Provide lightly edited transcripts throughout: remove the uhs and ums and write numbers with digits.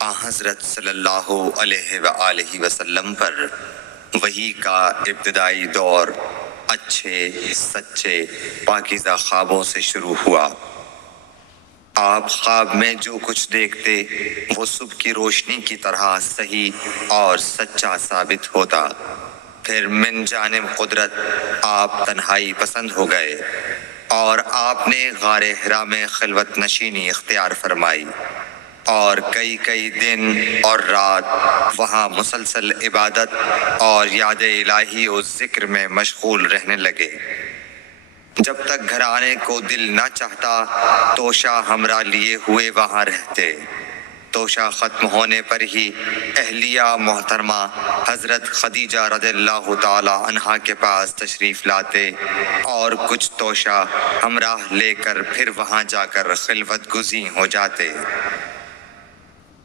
حضرت صلی اللہ علیہ وآلہ وسلم پر وحی کا ابتدائی دور اچھے سچے پاکیزہ خوابوں سے شروع ہوا۔ آپ خواب میں جو کچھ دیکھتے وہ صبح کی روشنی کی طرح صحیح اور سچا ثابت ہوتا۔ پھر من جانب قدرت آپ تنہائی پسند ہو گئے اور آپ نے غار حرا میں خلوت نشینی اختیار فرمائی اور کئی دن اور رات وہاں مسلسل عبادت اور یاد الہی و ذکر میں مشغول رہنے لگے۔ جب تک گھر آنے کو دل نہ چاہتا توشہ ہمراہ لیے ہوئے وہاں رہتے۔ توشہ ختم ہونے پر ہی اہلیہ محترمہ حضرت خدیجہ رضی اللہ تعالی عنہا کے پاس تشریف لاتے اور کچھ توشہ ہمراہ لے کر پھر وہاں جا کر خلوت گزین ہو جاتے۔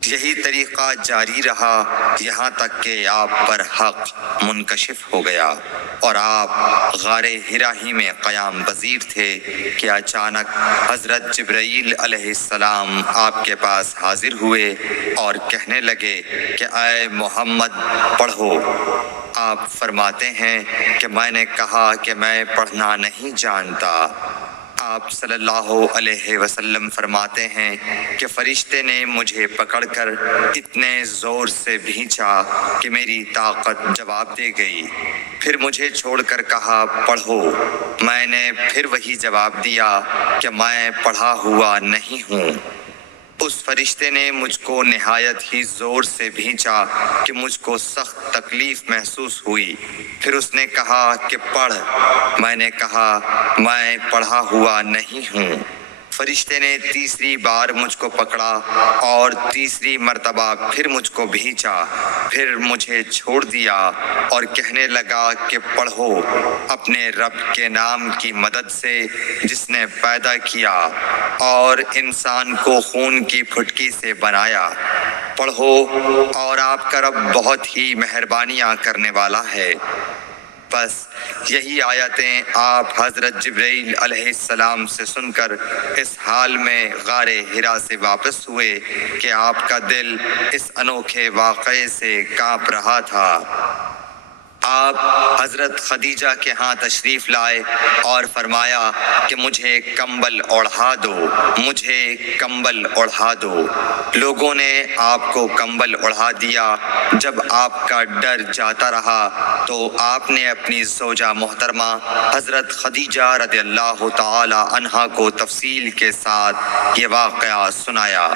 یہی طریقہ جاری رہا یہاں تک کہ آپ پر حق منکشف ہو گیا اور آپ غار حرا ہی میں قیام پذیر تھے کہ اچانک حضرت جبرائیل علیہ السلام آپ کے پاس حاضر ہوئے اور کہنے لگے کہ اے محمد پڑھو۔ آپ فرماتے ہیں کہ میں نے کہا کہ میں پڑھنا نہیں جانتا۔ آپ صلی اللہ علیہ وسلم فرماتے ہیں کہ فرشتے نے مجھے پکڑ کر اتنے زور سے بھینچا کہ میری طاقت جواب دے گئی۔ پھر مجھے چھوڑ کر کہا پڑھو۔ میں نے پھر وہی جواب دیا کہ میں پڑھا ہوا نہیں ہوں۔ اس فرشتے نے مجھ کو نہایت ہی زور سے بھینچا کہ مجھ کو سخت تکلیف محسوس ہوئی۔ پھر اس نے کہا کہ پڑھ۔ میں نے کہا میں پڑھا ہوا نہیں ہوں۔ فرشتے نے تیسری بار مجھ کو پکڑا اور تیسری مرتبہ پھر مجھ کو بھینچا۔ پھر مجھے چھوڑ دیا اور کہنے لگا کہ پڑھو اپنے رب کے نام کی مدد سے جس نے پیدا کیا اور انسان کو خون کی پھٹکی سے بنایا۔ پڑھو اور آپ کا رب بہت ہی مہربانیاں کرنے والا ہے۔ بس یہی آیتیں آپ حضرت جبرائیل علیہ السلام سے سن کر اس حال میں غار حرا سے واپس ہوئے کہ آپ کا دل اس انوکھے واقعے سے کانپ رہا تھا۔ آپ حضرت خدیجہ کے ہاں تشریف لائے اور فرمایا کہ مجھے کمبل اوڑھا دو، مجھے کمبل اوڑھا دو۔ لوگوں نے آپ کو کمبل اوڑھا دیا۔ جب آپ کا ڈر جاتا رہا تو آپ نے اپنی زوجہ محترمہ حضرت خدیجہ رضی اللہ تعالی عنہا کو تفصیل کے ساتھ یہ واقعہ سنایا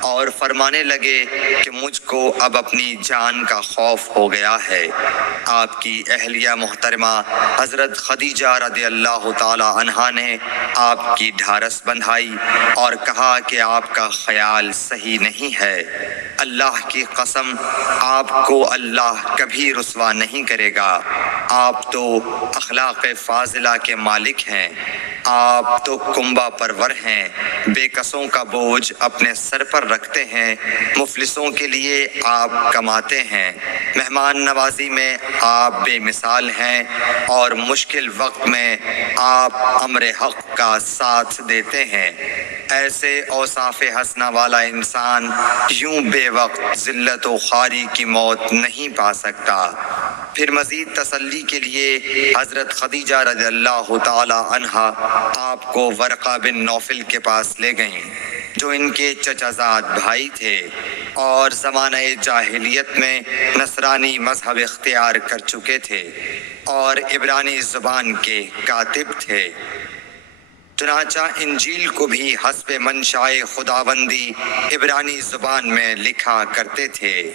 اور فرمانے لگے کہ مجھ کو اب اپنی جان کا خوف ہو گیا ہے۔ آپ کی اہلیہ محترمہ حضرت خدیجہ رضی اللہ تعالی عنہا نے آپ کی ڈھارس بندھائی اور کہا کہ آپ کا خیال صحیح نہیں ہے۔ اللہ کی قسم آپ کو اللہ کبھی رسوا نہیں کرے گا۔ آپ تو اخلاق فاضلہ کے مالک ہیں۔ آپ تو کنبہ پرور ہیں، بے کسوں کا بوجھ اپنے سر پر رکھتے ہیں، مفلسوں کے لیے آپ کماتے ہیں، مہمان نوازی میں آپ بے مثال ہیں اور مشکل وقت میں آپ امر حق کا ساتھ دیتے ہیں۔ ایسے اوصاف حسنہ والا انسان یوں بے وقت ذلت و خواری کی موت نہیں پا سکتا۔ پھر مزید تسلی کے لیے حضرت خدیجہ رضی اللہ تعالی عنہا آپ کو ورقہ بن نوفل کے پاس لے گئیں جو ان کے چچا زاد بھائی تھے اور زمانہ جاہلیت میں نصرانی مذہب اختیار کر چکے تھے اور عبرانی زبان کے کاتب تھے۔ چنانچہ انجیل کو بھی حسب منشائے خداوندی عبرانی زبان میں لکھا کرتے تھے۔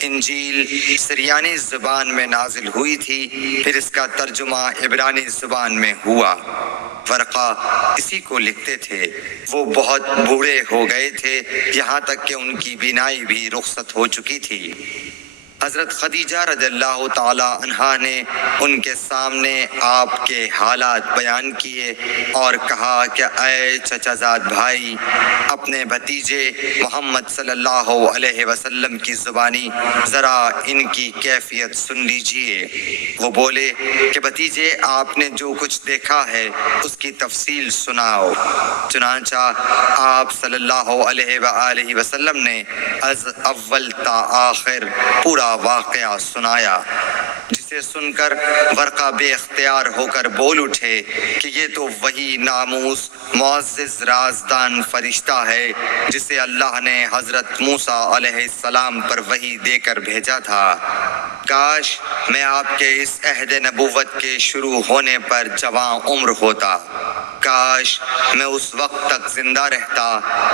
انجیل سریانی زبان میں نازل ہوئی تھی، پھر اس کا ترجمہ عبرانی زبان میں ہوا۔ ورقہ اسی کو لکھتے تھے۔ وہ بہت بوڑھے ہو گئے تھے، یہاں تک کہ ان کی بینائی بھی رخصت ہو چکی تھی۔ حضرت خدیجہ رضی اللہ تعالی عنہا نے ان کے سامنے آپ کے حالات بیان کیے اور کہا کہ اے چچا زاد بھائی، اپنے بھتیجے محمد صلی اللہ علیہ وسلم کی زبانی ذرا ان کی کیفیت سن لیجئے۔ وہ بولے کہ بھتیجے، آپ نے جو کچھ دیکھا ہے اس کی تفصیل سناؤ۔ چنانچہ آپ صلی اللہ علیہ وآلہ وسلم نے از اول تا آخر پورا واقعہ سنایا، جسے سن کر ورقہ بے اختیار ہو کر بول اٹھے کہ یہ تو وہی ناموس معزز رازدان فرشتہ ہے جسے اللہ نے حضرت موسیٰ علیہ السلام پر وحی دے کر بھیجا تھا۔ کاش میں آپ کے اس عہد نبوت کے شروع ہونے پر جوان عمر ہوتا، کاش میں اس وقت تک زندہ رہتا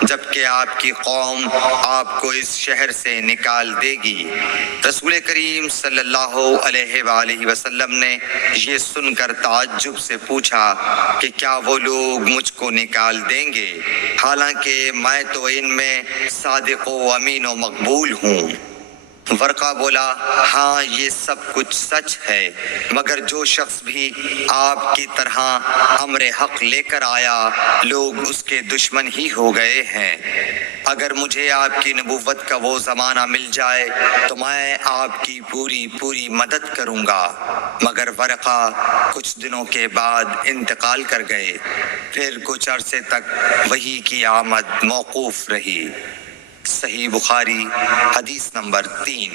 جبکہ آپ کی قوم آپ کو اس شہر سے نکال دے گی۔ رسول کریم صلی اللہ علیہ وآلہ وسلم نے یہ سن کر تعجب سے پوچھا کہ کیا وہ لوگ مجھ کو نکال دیں گے، حالانکہ میں تو ان میں صادق و امین و مقبول ہوں۔ ورقہ بولا، ہاں یہ سب کچھ سچ ہے، مگر جو شخص بھی آپ کی طرح امر حق لے کر آیا لوگ اس کے دشمن ہی ہو گئے ہیں۔ اگر مجھے آپ کی نبوت کا وہ زمانہ مل جائے تو میں آپ کی پوری مدد کروں گا، مگر ورقہ کچھ دنوں کے بعد انتقال کر گئے۔ پھر کچھ عرصے تک وحی کی آمد موقوف رہی۔ صحیح بخاری حدیث نمبر 3۔